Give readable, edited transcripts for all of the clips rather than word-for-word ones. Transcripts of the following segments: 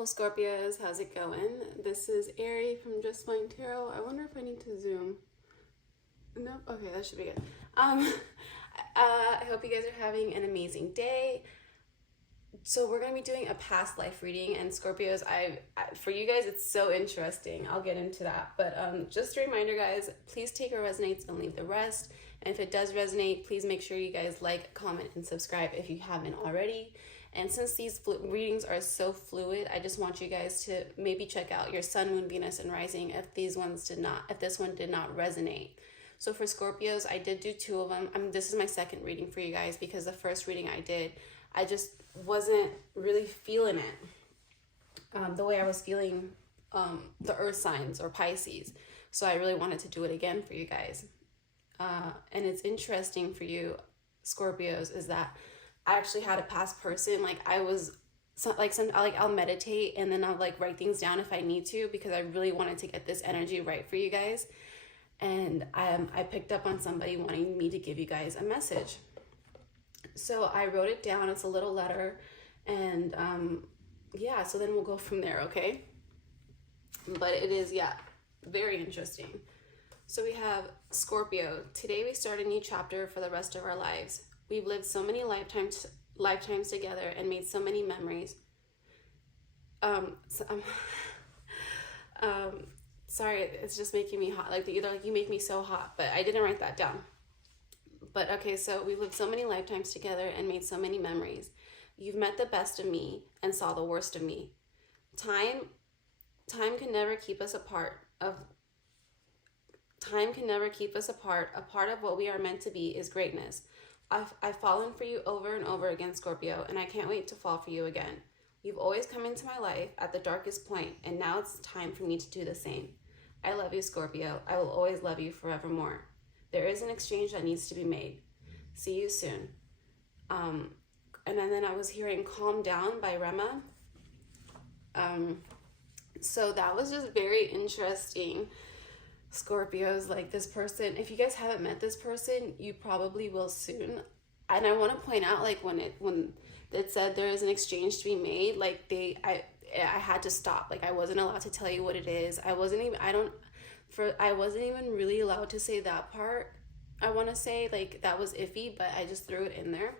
beautiful Scorpios, how's it going? This is Ari from Just Fine Tarot. I wonder if I need to zoom. Nope, okay, that should be good. I hope you guys are having an amazing day. So we're going to be doing a past life reading, and Scorpios, for you guys, it's so interesting. I'll get into that. But just a reminder, guys, please take what resonates and leave the rest. And if it does resonate, please make sure you guys like, comment, and subscribe if you haven't already. And since these readings are so fluid, I just want you guys to maybe check out your sun, moon, Venus, and rising if this one did not resonate. So for Scorpios, I did do 2 of them. This is my second reading for you guys because the first reading I did, I just wasn't really feeling it the way I was feeling the earth signs or Pisces. So I really wanted to do it again for you guys. And it's interesting for you, Scorpios, is that I actually had a past person. Like I'll meditate and then I'll like write things down if I need to, because I really wanted to get this energy right for you guys. And I picked up on somebody wanting me to give you guys a message. So I wrote it down. It's a little letter. And yeah, so then we'll go from there, okay? But it is, yeah, very interesting. So we have Scorpio. Today we start a new chapter for the rest of our lives. We've lived so many lifetimes together and made so many memories. Sorry, it's just making me hot. Like you make me so hot, but I didn't write that down. But okay, so we've lived so many lifetimes together and made so many memories. You've met the best of me and saw the worst of me. Time can never keep us apart. Time can never keep us apart. A part of what we are meant to be is greatness. I've fallen for you over and over again, Scorpio, and I can't wait to fall for you again. You've always come into my life at the darkest point, and now it's time for me to do the same. I love you, Scorpio. I will always love you forevermore. There is an exchange that needs to be made. See you soon. And then I was hearing Calm Down by Rema. So that was just very interesting. Scorpios, like this person, if you guys haven't met this person, you probably will soon. And I want to point out, like when it said there is an exchange to be made, like I had to stop. Like I wasn't allowed to tell you what it is. I wasn't even really allowed to say that part. I want to say, like, that was iffy, but I just threw it in there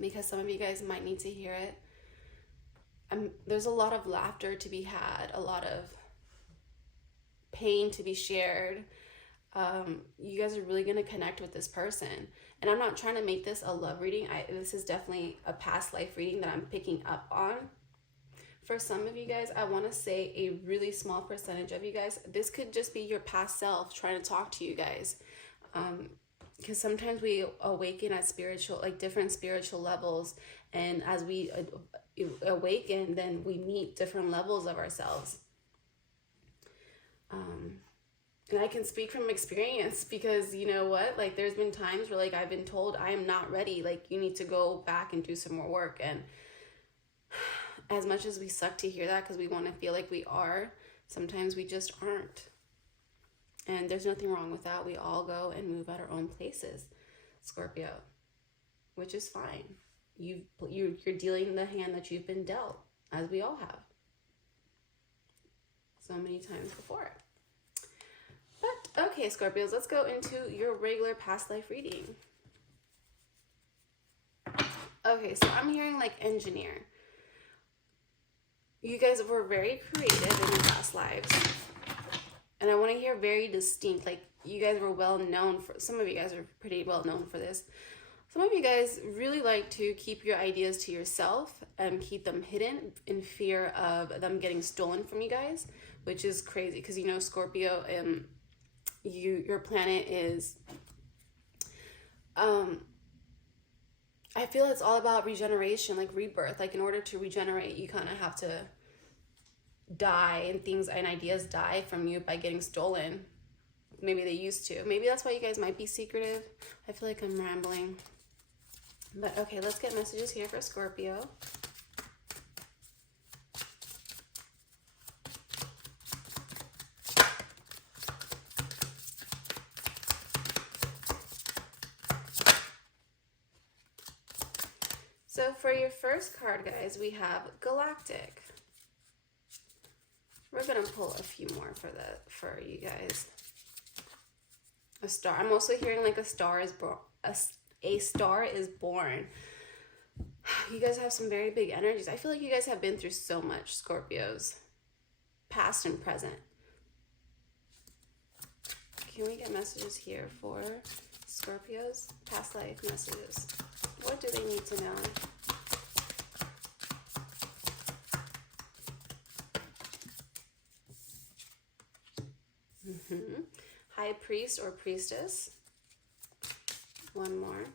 because some of you guys might need to hear it. There's a lot of laughter to be had, a lot of pain to be shared. You guys are really going to connect with this person. And I'm not trying to make this a love reading. This is definitely a past life reading that I'm picking up on. For some of you guys, I want to say a really small percentage of you guys, this could just be your past self trying to talk to you guys. Because sometimes we awaken at different spiritual levels. And as we awaken, then we meet different levels of ourselves. And I can speak from experience because you know what, like there's been times where like I've been told I am not ready, like you need to go back and do some more work. And as much as we suck to hear that because we want to feel like we are, sometimes we just aren't. And there's nothing wrong with that. We all go and move at our own places, Scorpio, which is fine. You're dealing the hand that you've been dealt, as we all have so many times before. But okay, Scorpios, let's go into your regular past life reading. Okay, so I'm hearing like engineer. You guys were very creative in your past lives. And I want to hear very distinct, like you guys were well known for, some of you guys are pretty well known for this. Some of you guys really like to keep your ideas to yourself and keep them hidden in fear of them getting stolen from you guys, which is crazy because you know Scorpio, your planet is, I feel it's all about regeneration, like rebirth. Like in order to regenerate, you kind of have to die, and things and ideas die from you by getting stolen. Maybe they used to. Maybe that's why you guys might be secretive. I feel like I'm rambling. But okay, let's get messages here for Scorpio. So for your first card, guys, we have Galactic. We're gonna pull a few more for you guys. A star. I'm also hearing like a star is born. A star is born. You guys have some very big energies. I feel like you guys have been through so much, Scorpios, past and present. Can we get messages here for Scorpios? Past life messages. What do they need to know? High priest or priestess. One more.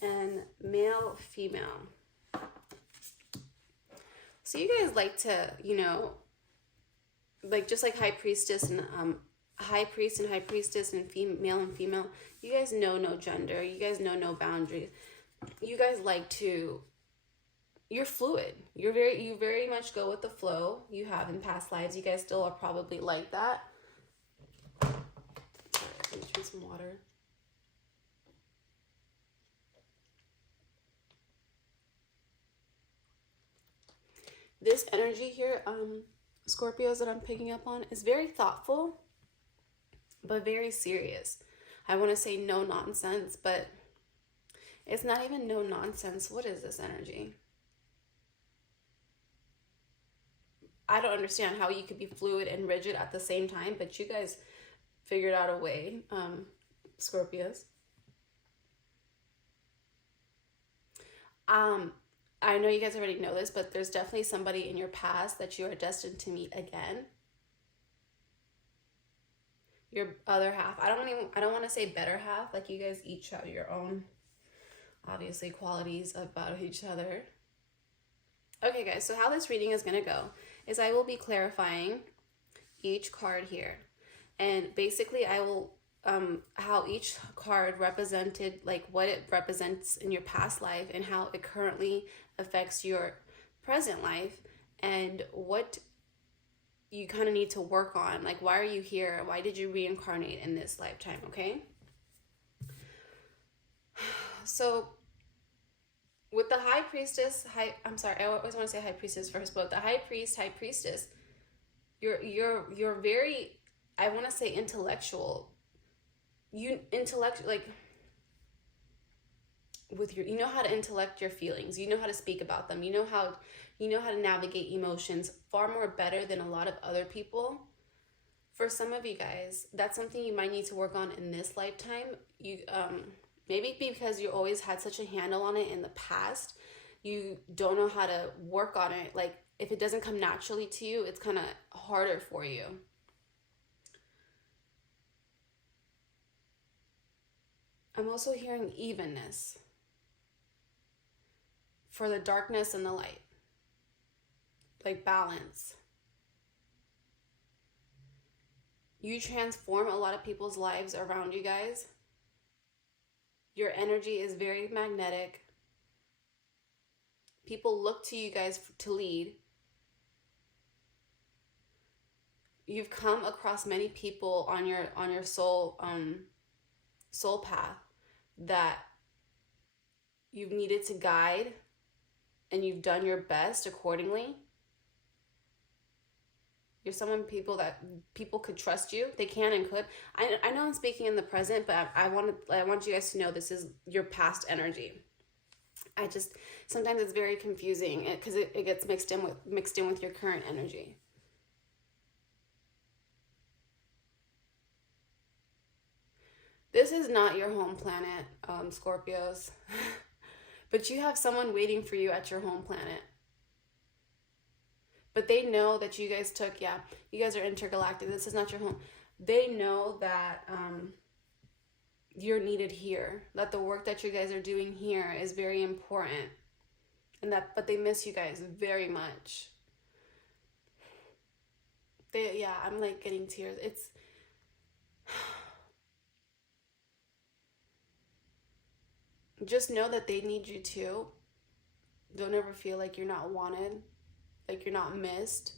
And male, female. So you guys like to, you know, like just like high priestess and high priest and high priestess and male and female, you guys know no gender. You guys know no boundaries. You guys like to, you're fluid. You very much go with the flow. You have in past lives. You guys still are probably like that. Sorry, let me drink some water. This energy here, Scorpios, that I'm picking up on is very thoughtful, but very serious. I want to say no nonsense, but it's not even no nonsense. What is this energy? I don't understand how you could be fluid and rigid at the same time, but you guys figured out a way, Scorpios. I know you guys already know this, but there's definitely somebody in your past that you are destined to meet again. Your other half. I don't want to say better half. Like, you guys each have your own, obviously, qualities about each other. Okay, guys, so how this reading is going to go is I will be clarifying each card here. And basically, I will, how each card represented, like what it represents in your past life and how it currently affects your present life and what you kind of need to work on. Like, why are you here? Why did you reincarnate in this lifetime, okay? So, with the high priestess, I'm sorry, I always want to say high priestess first, but the high priest, high priestess, you're very, I want to say intellectual. Like, with your, you know how to intellect your feelings, you know how to speak about them, you know how to navigate emotions far more better than a lot of other people. For some of you guys, that's something you might need to work on in this lifetime. You maybe because you always had such a handle on it in the past, you don't know how to work on it. Like, if it doesn't come naturally to you, it's kind of harder for you. I'm also hearing evenness for the darkness and the light. Like, balance. You transform a lot of people's lives around you guys. Your energy is very magnetic. People look to you guys to lead. You've come across many people on your soul path that you've needed to guide, and you've done your best accordingly. You're someone people could trust you. They can and could. I know I'm speaking in the present, but I want you guys to know this is your past energy. Sometimes it's very confusing because it gets mixed in with your current energy. This is not your home planet, Scorpios. But you have someone waiting for you at your home planet. But they know that you guys you guys are intergalactic. This is not your home. They know that you're needed here. That the work that you guys are doing here is very important. But they miss you guys very much. I'm like getting tears. It's just know that they need you too. Don't ever feel like you're not wanted, like you're not missed.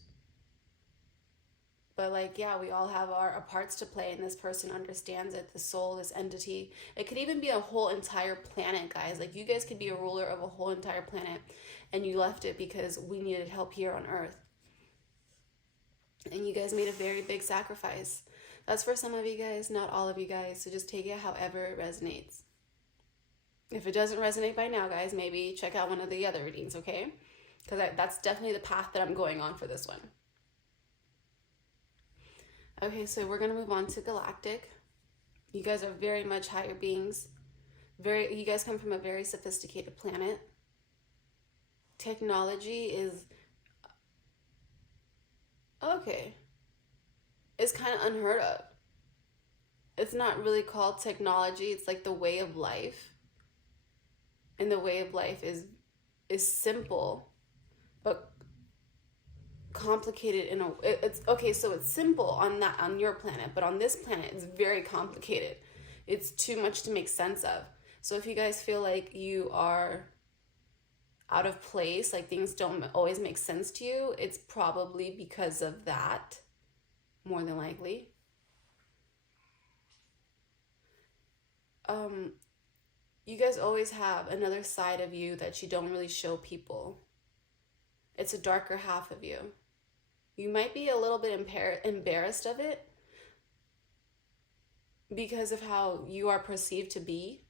But like, yeah, we all have our parts to play, and this person understands it, the soul, this entity. It could even be a whole entire planet, guys. Like, you guys could be a ruler of a whole entire planet, and you left it because we needed help here on Earth. And you guys made a very big sacrifice. That's for some of you guys, not all of you guys. So just take it however it resonates. If it doesn't resonate by now, guys, maybe check out one of the other readings, okay? Because that's definitely the path that I'm going on for this one. Okay, so we're going to move on to galactic. You guys are very much higher beings. You guys come from a very sophisticated planet. Technology is, okay, it's kind of unheard of. It's not really called technology. It's like the way of life. And the way of life is simple, but complicated in a, it's okay. So it's simple on your planet, but on this planet, it's very complicated. It's too much to make sense of. So if you guys feel like you are out of place, like things don't always make sense to you, it's probably because of that, more than likely. You guys always have another side of you that you don't really show people. It's a darker half of you. You might be a little bit embarrassed of it because of how you are perceived to be,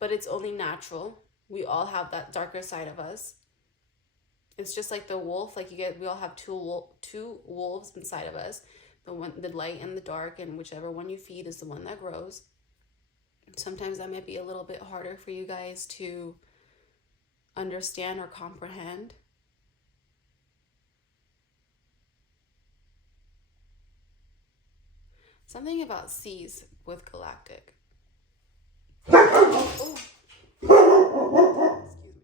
but it's only natural. We all have that darker side of us. It's just like the wolf. Like we all have two wolves inside of us. The light and the dark, and whichever one you feed is the one that grows. Sometimes that might be a little bit harder for you guys to understand or comprehend. Something about C's with galactic. Oh. Excuse me,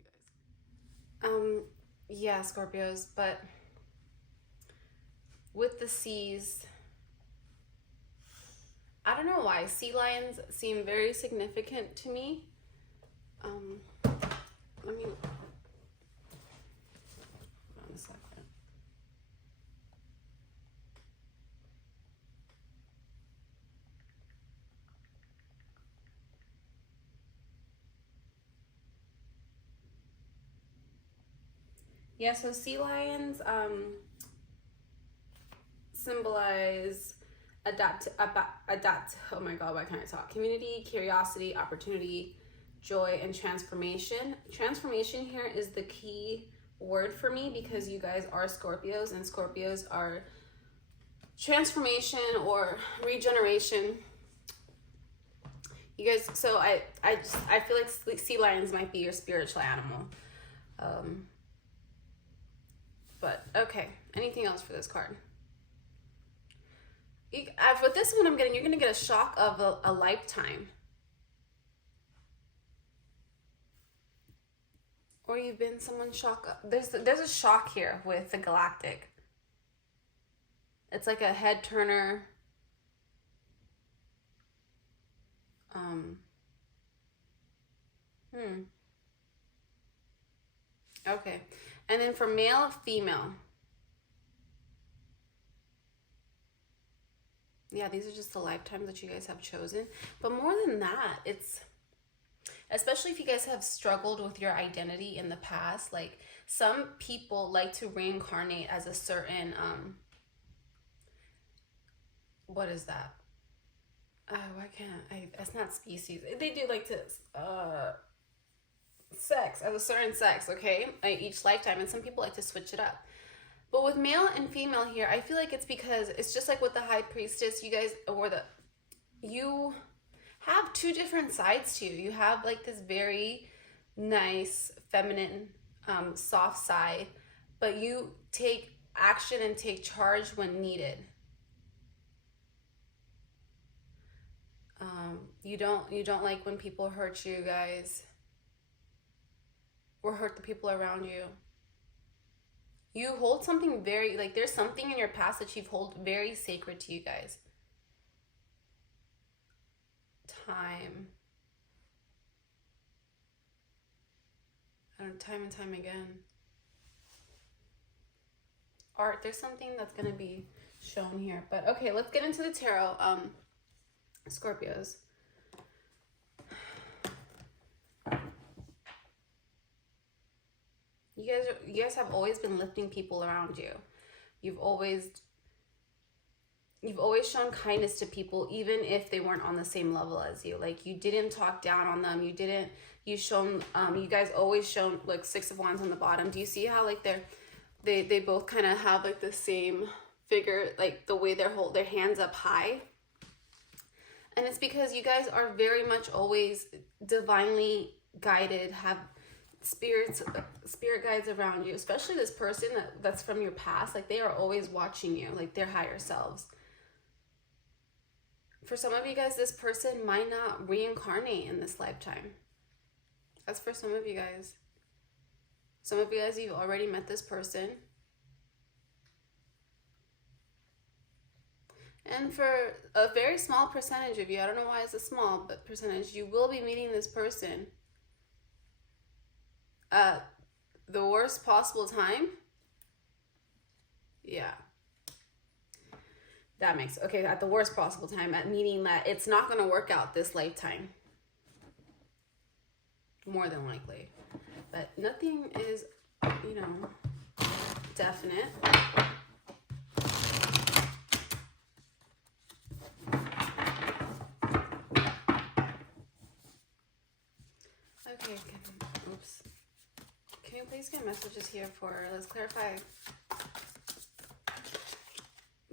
guys. Yeah, Scorpios, but with the C's, I don't know why. Sea lions seem very significant to me. Let me... Hold on a second. Yeah, so sea lions symbolize oh my god, why can't I talk? Community, curiosity, opportunity, joy, and transformation. Transformation here is the key word for me because you guys are Scorpios, and Scorpios are transformation or regeneration. You guys, so I feel like sea lions might be your spiritual animal. But okay, anything else for this card? With this one, you're going to get a shock of a lifetime. Or you've been someone's shock. There's a shock here with the galactic. It's like a head turner. Okay. And then for male, female. Yeah, these are just the lifetimes that you guys have chosen. But more than that, it's, especially if you guys have struggled with your identity in the past, like some people like to reincarnate as a certain, what is that? Why can't that's not species. They do like to, sex, as a certain sex, okay? Each lifetime, and some people like to switch it up. But with male and female here, I feel like it's because it's just like with the high priestess, you guys, you have two different sides to you. You have like this very nice, feminine, soft side, but you take action and take charge when needed. You don't like when people hurt you guys, or hurt the people around you. You hold something very, like there's something in your past that you've held very sacred to you guys. Time and time again. art. There's something that's going to be shown here. But okay, let's get into the tarot. Scorpios. You guys have always been lifting people around you. You've always shown kindness to people, even if they weren't on the same level as you. Like, you didn't talk down on them. You guys always shown, like, Six of Wands on the bottom. Do you see how, like, they both kind of have, like, the same figure, like, the way they hold their hands up high? And it's because you guys are very much always divinely guided, have spirit guides around you, especially this person that's from your past. Like, they are always watching you, like their higher selves. For some of you guys, this person might not reincarnate in this lifetime. That's for some of you guys. Some of you guys, you've already met this person. And for a very small percentage of you, I don't know why it's a small but percentage, you will be meeting this person at the worst possible time. Yeah. That makes, okay, at the worst possible time, at meaning that it's not going to work out this lifetime. More than likely. But nothing is, you know, definite. Okay, oops. Can you please get messages here for, let's clarify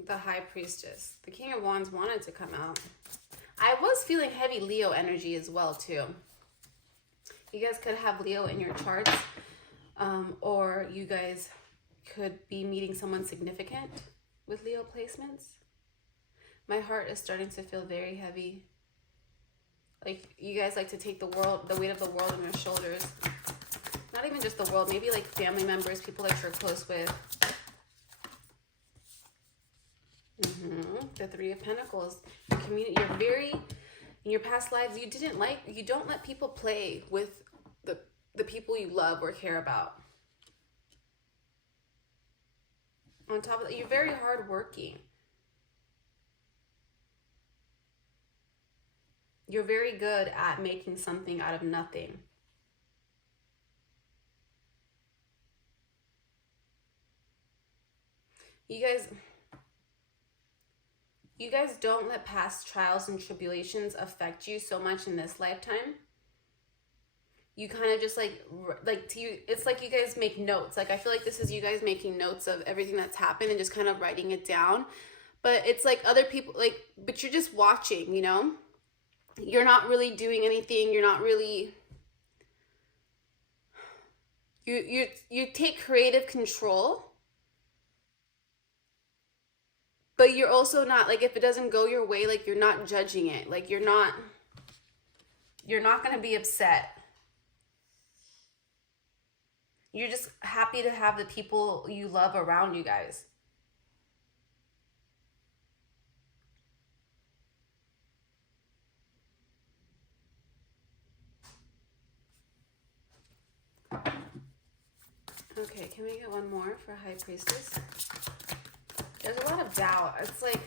the High Priestess. The King of Wands wanted to come out. I was feeling heavy Leo energy as well, too. You guys could have Leo in your charts, or you guys could be meeting someone significant with Leo placements. My heart is starting to feel very heavy. Like, you guys like to take the weight of the world on your shoulders. Not even just the world, maybe like family members, people that you're close with. The Three of Pentacles. Your community, you're very, in your past lives, you don't let people play with the people you love or care about. On top of that, you're very hardworking. You're very good at making something out of nothing. You guys don't let past trials and tribulations affect you so much in this lifetime. You kind of just it's like you guys make notes. Like, I feel like this is you guys making notes of everything that's happened and just kind of writing it down. But it's like other people, but you're just watching, you know? You're not really doing anything. You're not really, you take creative control. But you're also not, like, if it doesn't go your way, like, you're not judging it. Like, you're not going to be upset. You're just happy to have the people you love around you guys. Okay, can we get one more for High Priestess? There's a lot of doubt. It's like,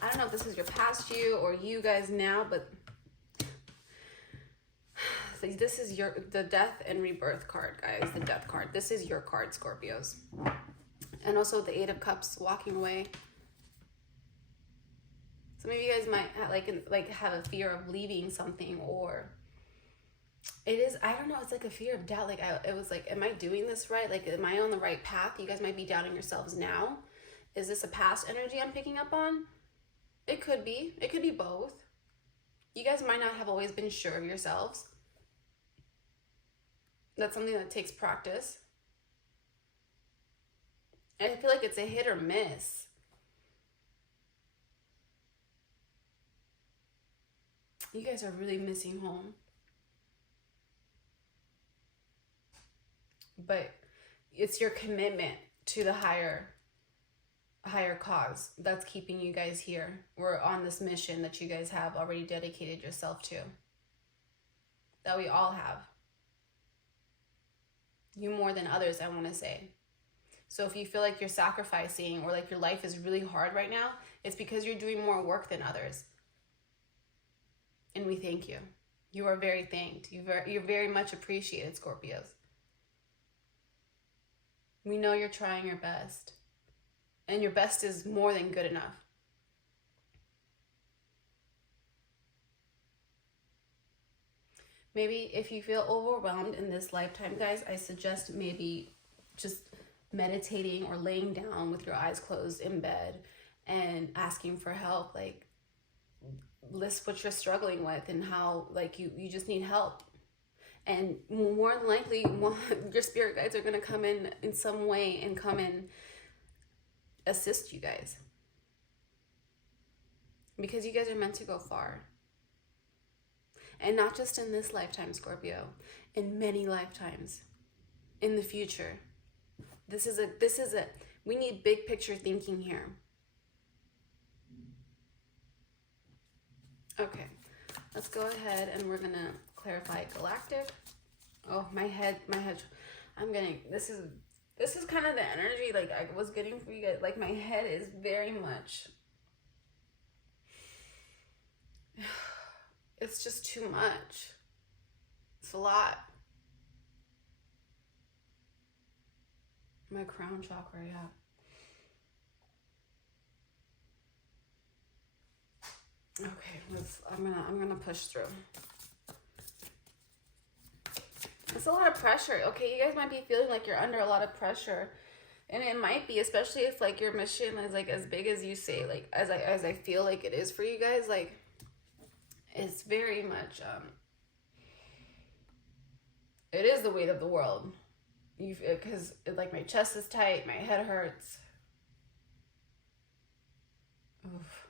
I don't know if this is your past you or you guys now, but this is the Death and Rebirth card, guys. The Death card. This is your card, Scorpios. And also the Eight of Cups, walking away. Some of you guys might have a fear of leaving something, or it is, I don't know, it's like a fear of doubt. Like, it was like, am I doing this right? Like, am I on the right path? You guys might be doubting yourselves now. Is this a past energy I'm picking up on? It could be. It could be both. You guys might not have always been sure of yourselves. That's something that takes practice. And I feel like it's a hit or miss. You guys are really missing home. But it's your commitment to the higher cause that's keeping you guys here. We're on this mission that you guys have already dedicated yourself to. That we all have. You more than others, I want to say. So if you feel like you're sacrificing or like your life is really hard right now, it's because you're doing more work than others. And we thank you. You are very thanked. You're very much appreciated, Scorpios. We know you're trying your best. And your best is more than good enough. Maybe if you feel overwhelmed in this lifetime, guys, I suggest maybe just meditating or laying down with your eyes closed in bed and asking for help. Like, list what you're struggling with and how, like, you just need help. And more than likely, your spirit guides are going to come in some way and come and assist you guys. Because you guys are meant to go far. And not just in this lifetime, Scorpio, in many lifetimes, in the future. This is a, we need big picture thinking here. Okay, let's go ahead and we're gonna clarify galactic. Oh, my head, this is kind of the energy like I was getting for you guys. Like, my head is very much, it's just too much. It's a lot. My crown chakra, yeah. Okay, I'm gonna push through. It's a lot of pressure. Okay, you guys might be feeling like you're under a lot of pressure. And it might be, especially if like your mission is like as big as you say, like as I feel like it is for you guys, like it's very much it is the weight of the world. Because like my chest is tight, my head hurts. Oof.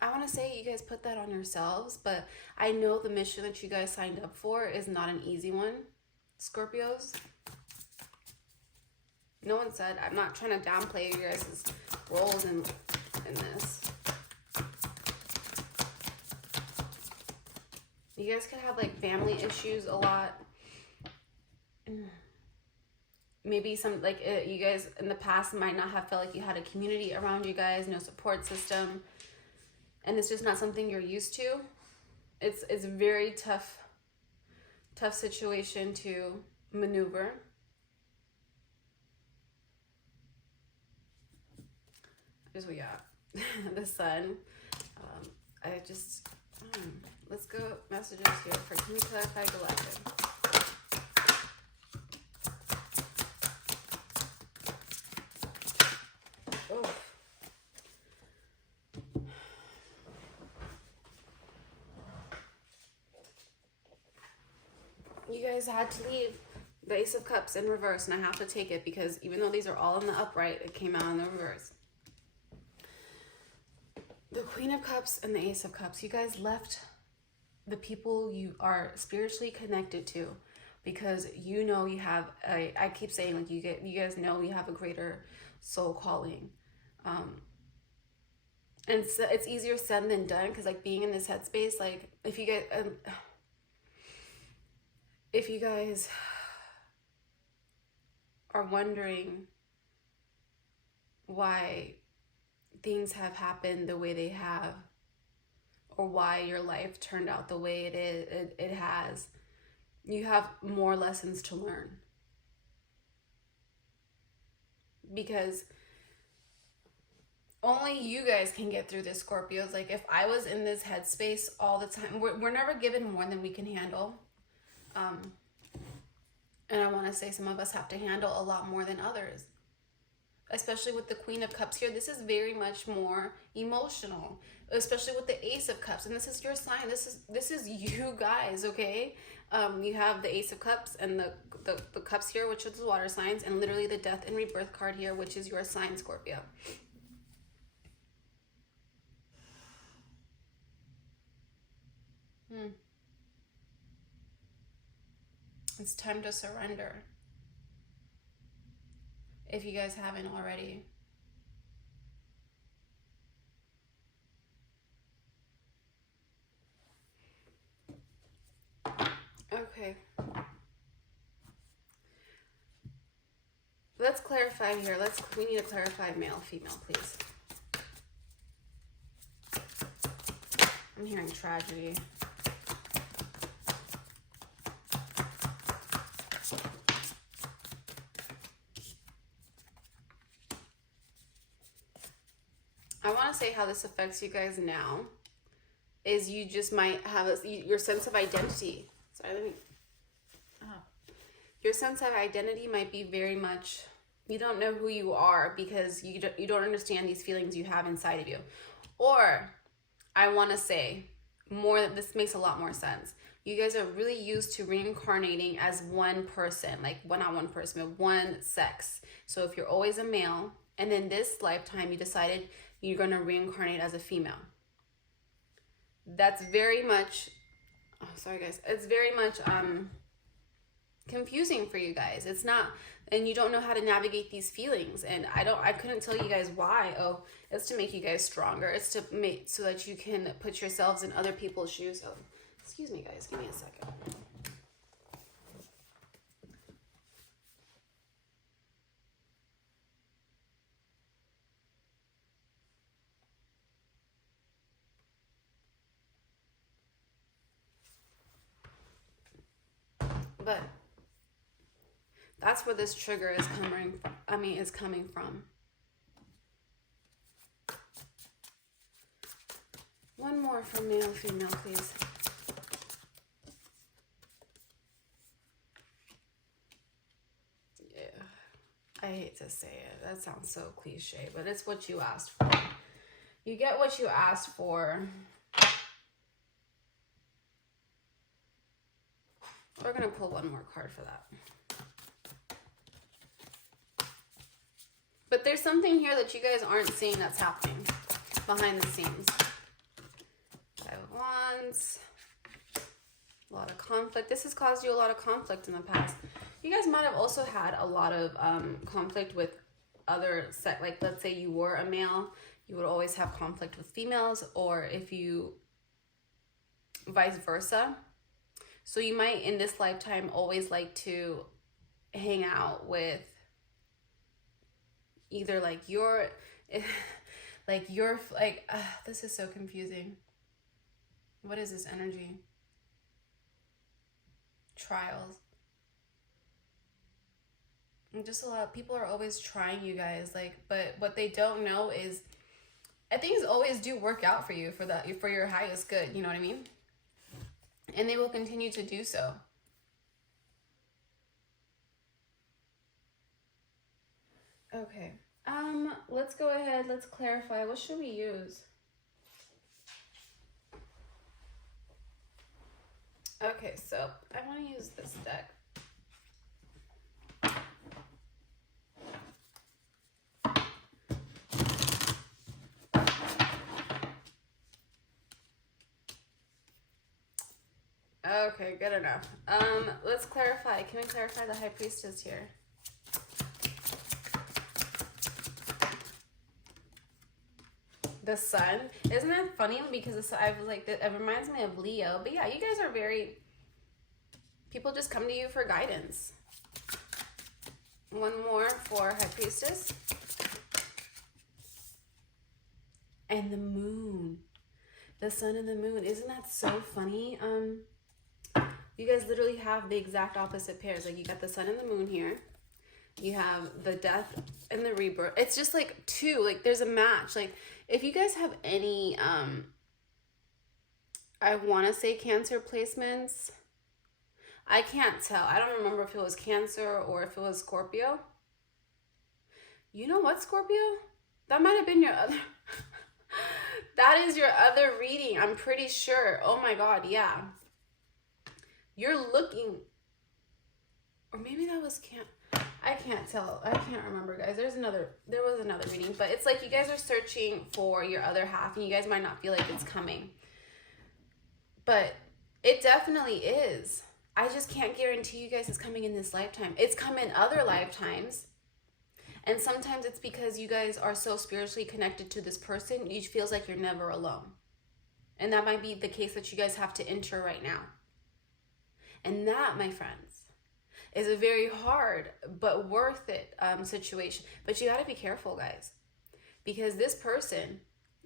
I want to say you guys put that on yourselves, but I know the mission that you guys signed up for is not an easy one, Scorpios. No one said, I'm not trying to downplay you guys' roles in this. You guys could have like family issues a lot. Maybe some, like you guys in the past might not have felt like you had a community around you guys, no support system. And it's just not something you're used to. It's a very tough situation to maneuver. Here's what we got. The sun. Let's go messages here for, can we clarify galactic? Oh. You guys had to leave the Ace of Cups in reverse, and I have to take it because even though these are all in the upright, it came out in the reverse. The Queen of Cups and the Ace of Cups. You guys left the people you are spiritually connected to because you know you have I keep saying, like, you guys know you have a greater soul calling. And so it's easier said than done, because like being in this headspace, like if you guys are wondering why things have happened the way they have, or why your life turned out the way it has, you have more lessons to learn. Because only you guys can get through this, Scorpios. Like, if I was in this headspace all the time, we're never given more than we can handle. And I want to say some of us have to handle a lot more than others. Especially with the Queen of Cups here, this is very much more emotional. Especially with the Ace of Cups, and this is your sign. This is you guys, okay? You have the Ace of Cups and the Cups here, which is the water signs, and literally the Death and Rebirth card here, which is your sign, Scorpio. It's time to surrender. If you guys haven't already. Okay. Let's clarify here. We need to clarify male, female, please. I'm hearing tragedy. I want to say how this affects you guys now is you just might have your sense of identity. Sorry, let me. Your sense of identity might be very much, you don't know who you are because you don't understand these feelings you have inside of you. Or I want to say more, this makes a lot more sense. You guys are really used to reincarnating as one person, like not one person, but one sex. So if you're always a male, and then this lifetime you decided you're going to reincarnate as a female. That's very much, oh, sorry guys, it's very much confusing for you guys. It's not, and you don't know how to navigate these feelings, and I couldn't tell you guys why. Oh, it's to make you guys stronger. It's to make so that you can put yourselves in other people's shoes. Oh, excuse me guys, give me a second. But that's where this trigger is coming from. One more for male, female, please. Yeah. I hate to say it. That sounds so cliche, but it's what you asked for. You get what you asked for. We're going to pull one more card for that. But there's something here that you guys aren't seeing that's happening behind the scenes. 5 of Wands. A lot of conflict. This has caused you a lot of conflict in the past. You guys might have also had a lot of conflict with other sex. Like, let's say you were a male, you would always have conflict with females, or if you, vice versa. So you might, in this lifetime, always like to hang out with either this is so confusing. What is this energy? Trials. And just a lot of people are always trying you guys, but what they don't know is things always do work out for you for your highest good, you know what I mean? And they will continue to do so. Okay. Let's go ahead. Let's clarify. What should we use? Okay, so I want to use this deck. Okay, good enough. Let's clarify. Can we clarify the High Priestess here? The Sun. Isn't that funny? Because I was like, it reminds me of Leo. But yeah, you guys are very, people just come to you for guidance. One more for High Priestess. And the Moon. The Sun and the Moon. Isn't that so funny? You guys literally have the exact opposite pairs. Like, you got the Sun and the Moon here. You have the Death and the Rebirth. It's just like two. Like, there's a match. Like, if you guys have any, I want to say Cancer placements. I can't tell. I don't remember if it was Cancer or if it was Scorpio. You know what, Scorpio? That might have been your other... That is your other reading. I'm pretty sure. Oh my God, yeah. You're looking... Or maybe that was... I can't tell. I can't remember, guys. There was another reading, but it's like you guys are searching for your other half, and you guys might not feel like it's coming. But it definitely is. I just can't guarantee you guys it's coming in this lifetime. It's come in other lifetimes. And sometimes it's because you guys are so spiritually connected to this person, it feels like you're never alone. And that might be the case that you guys have to enter right now. And that, my friends, is a very hard but worth it situation. But you got to be careful, guys, because this person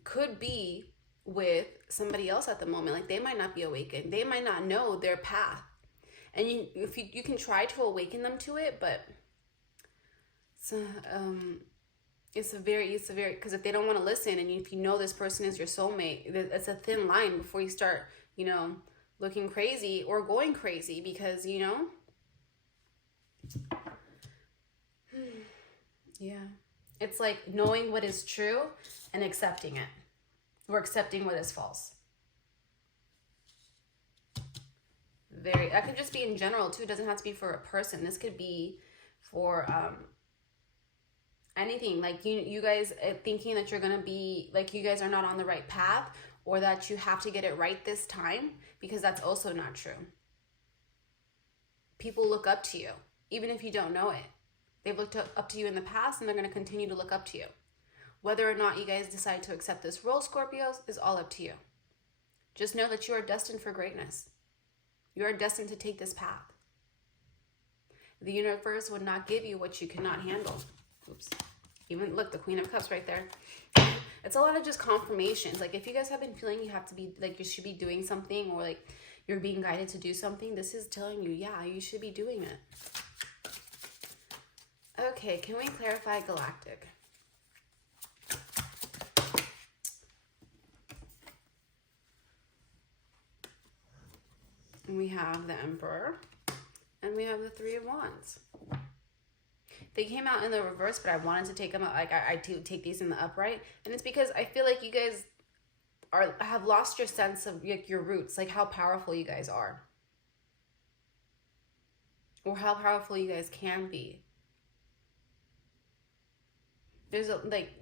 could be with somebody else at the moment. Like, they might not be awakened. They might not know their path. And you can try to awaken them to it, but it's a very, because if they don't want to listen, and if you know this person is your soulmate, it's a thin line before you start, looking crazy or going crazy, because, yeah, it's like knowing what is true and accepting it, or accepting what is false. That could just be in general too. It doesn't have to be for a person. This could be for anything. Like you guys thinking that you're gonna be, like, you guys are not on the right path, or that you have to get it right this time, because that's also not true. People look up to you, even if you don't know it. They've looked up to you in the past, and they're going to continue to look up to you. Whether or not you guys decide to accept this role, Scorpios, is all up to you. Just know that you are destined for greatness. You are destined to take this path. The universe would not give you what you cannot handle. Oops. Even, look, the Queen of Cups right there. It's a lot of just confirmations. Like, if you guys have been feeling you have to be, like, you should be doing something, or like you're being guided to do something, this is telling you, yeah, you should be doing it. Okay, can we clarify Galactic? And we have the Emperor, and we have the Three of Wands. They came out in the reverse, but I wanted to take them out. Like, I do take these in the upright, and it's because I feel like you guys have lost your sense of, like, your roots, like how powerful you guys are, or how powerful you guys can be. There's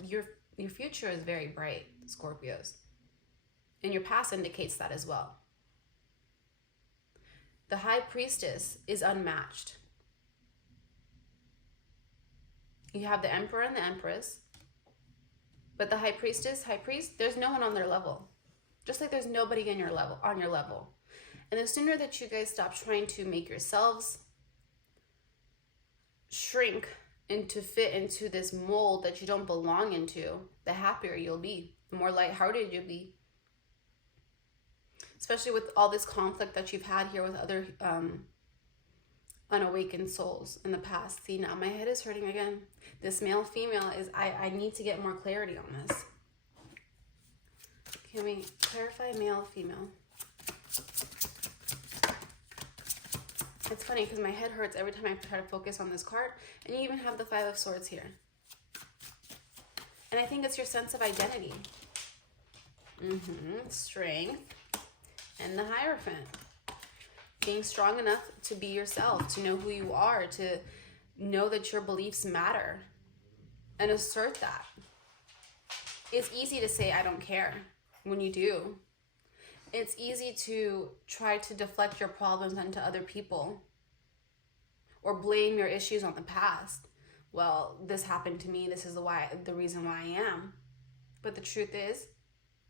your future is very bright, Scorpios, and your past indicates that as well. The High Priestess is unmatched. You have the Emperor and the Empress, but the High Priest, there's no one on their level. Just like there's nobody on your level. And the sooner that you guys stop trying to make yourselves shrink and to fit into this mold that you don't belong into, the happier you'll be, the more lighthearted you'll be. Especially with all this conflict that you've had here with other unawakened souls in the past. See, now my head is hurting again. This male female is, I need to get more clarity on this. Can we clarify male female? It's funny because my head hurts every time I try to focus on this card, and you even have the Five of Swords here. And I think it's your sense of identity. Strength. And the Hierophant. Being strong enough to be yourself, to know who you are, to know that your beliefs matter, and assert that. It's easy to say, I don't care, when you do. It's easy to try to deflect your problems onto other people, or blame your issues on the past. Well, this happened to me, this is the reason why I am. But the truth is,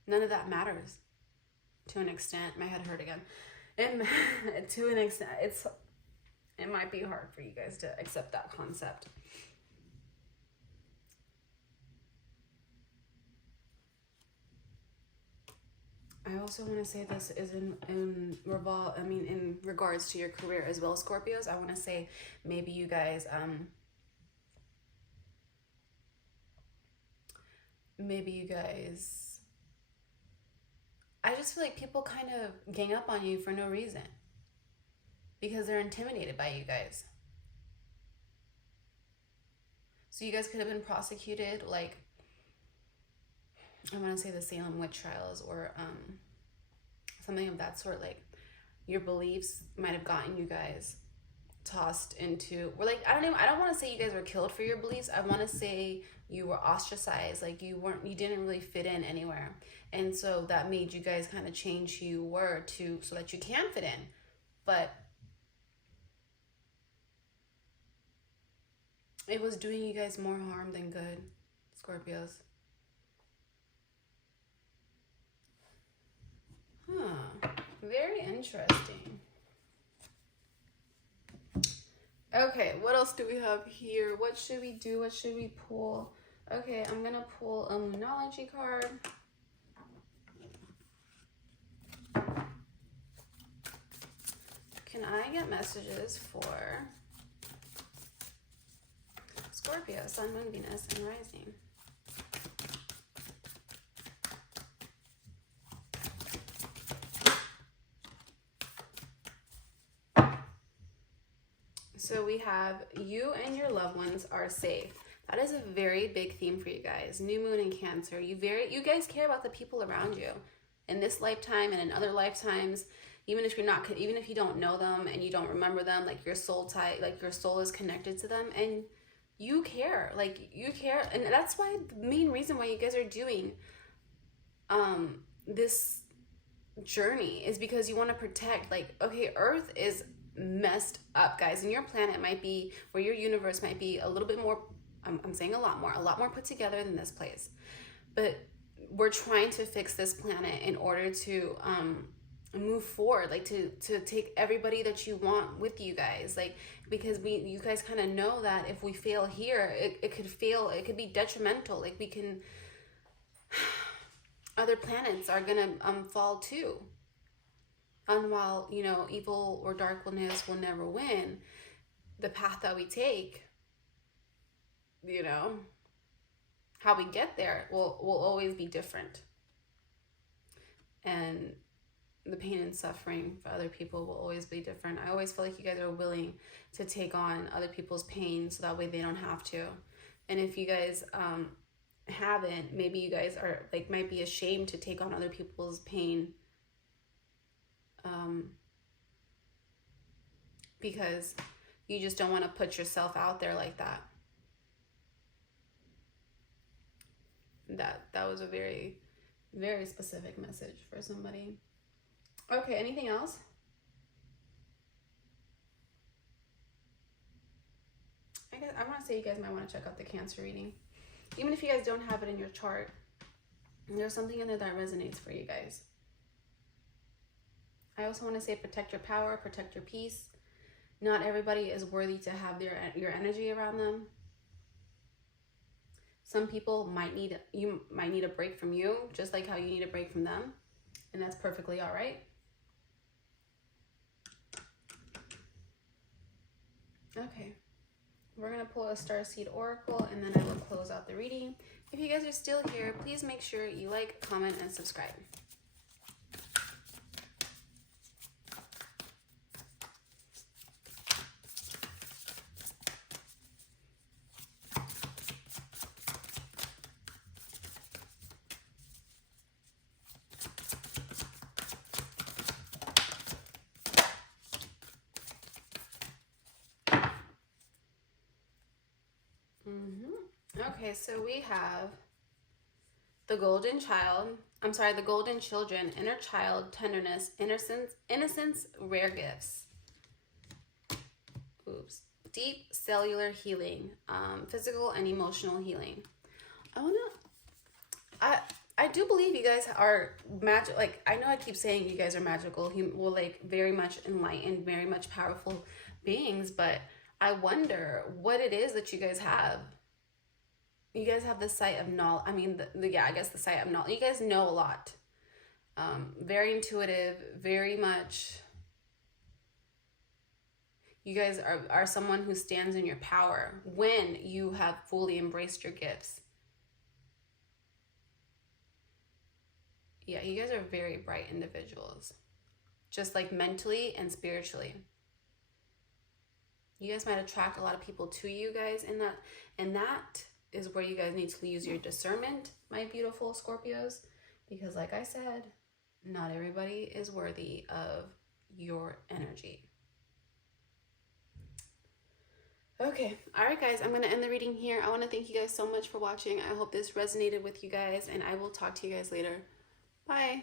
none of that matters. To an extent. My head hurt again. And to an extent, it might be hard for you guys to accept that concept. I also want to say this is in regards to your career as well, Scorpios. I want to say maybe you guys I just feel like people kind of gang up on you for no reason, because they're intimidated by you guys. So you guys could have been prosecuted, like, I want to say the Salem witch trials, or something of that sort. Like, your beliefs might have gotten you guys tossed into, or like, I don't want to say you guys were killed for your beliefs. I want to say you were ostracized, like you didn't really fit in anywhere. And so that made you guys kind of change who you were so that you can fit in. But it was doing you guys more harm than good, Scorpios. Very interesting. Okay, what else do we have here? What should we do? What should we pull? Okay, I'm gonna pull a Moonology card. Can I get messages for Scorpio, Sun, Moon, Venus, and Rising? So we have you and your loved ones are safe. That is a very big theme for you guys. New moon in Cancer. You guys care about the people around you in this lifetime and in other lifetimes. Even if you don't know them and you don't remember them, like your soul tie, like your soul is connected to them, and you care. And that's why the main reason why you guys are doing this journey is because you want to protect. Like, okay, Earth is messed up, guys, and your planet might be, or your universe might be a little bit more, I'm saying a lot more put together than this place, but we're trying to fix this planet in order to move forward, like to take everybody that you want with you guys, like, because you guys kind of know that if we fail here, it could be detrimental. Like, we can other planets are gonna fall too. And while, evil or darkness will never win, the path that we take, how we get there will always be different. And the pain and suffering for other people will always be different. I always feel like you guys are willing to take on other people's pain so that way they don't have to. And if you guys haven't, maybe you guys are might be ashamed to take on other people's pain, because you just don't want to put yourself out there like that. That was a very, very specific message for somebody. Okay, anything else? I want to say you guys might want to check out the Cancer reading. Even if you guys don't have it in your chart, there's something in there that resonates for you guys. I also want to say protect your power, protect your peace. Not everybody is worthy to have your energy around them. Some people might need a break from you, just like how you need a break from them, and that's perfectly all right. Okay, we're gonna pull a Starseed Oracle, and then I will close out the reading. If you guys are still here, please make sure you like, comment, and subscribe. Okay, so we have the golden children, inner child, tenderness, innocence, rare gifts. Deep cellular healing, physical and emotional healing. I do believe you guys are magic. Like, I know I keep saying you guys are magical, very much enlightened, very much powerful beings, but I wonder what it is that you guys have. You guys have the sight of knowledge. I mean, the sight of knowledge. You guys know a lot. Very intuitive, very much. You guys are someone who stands in your power when you have fully embraced your gifts. Yeah, you guys are very bright individuals, just like mentally and spiritually. You guys might attract a lot of people to you guys and that is where you guys need to use your discernment, my beautiful Scorpios, because like I said, not everybody is worthy of your energy. Okay, all right, guys, I'm going to end the reading here. I want to thank you guys so much for watching. I hope this resonated with you guys, and I will talk to you guys later. Bye.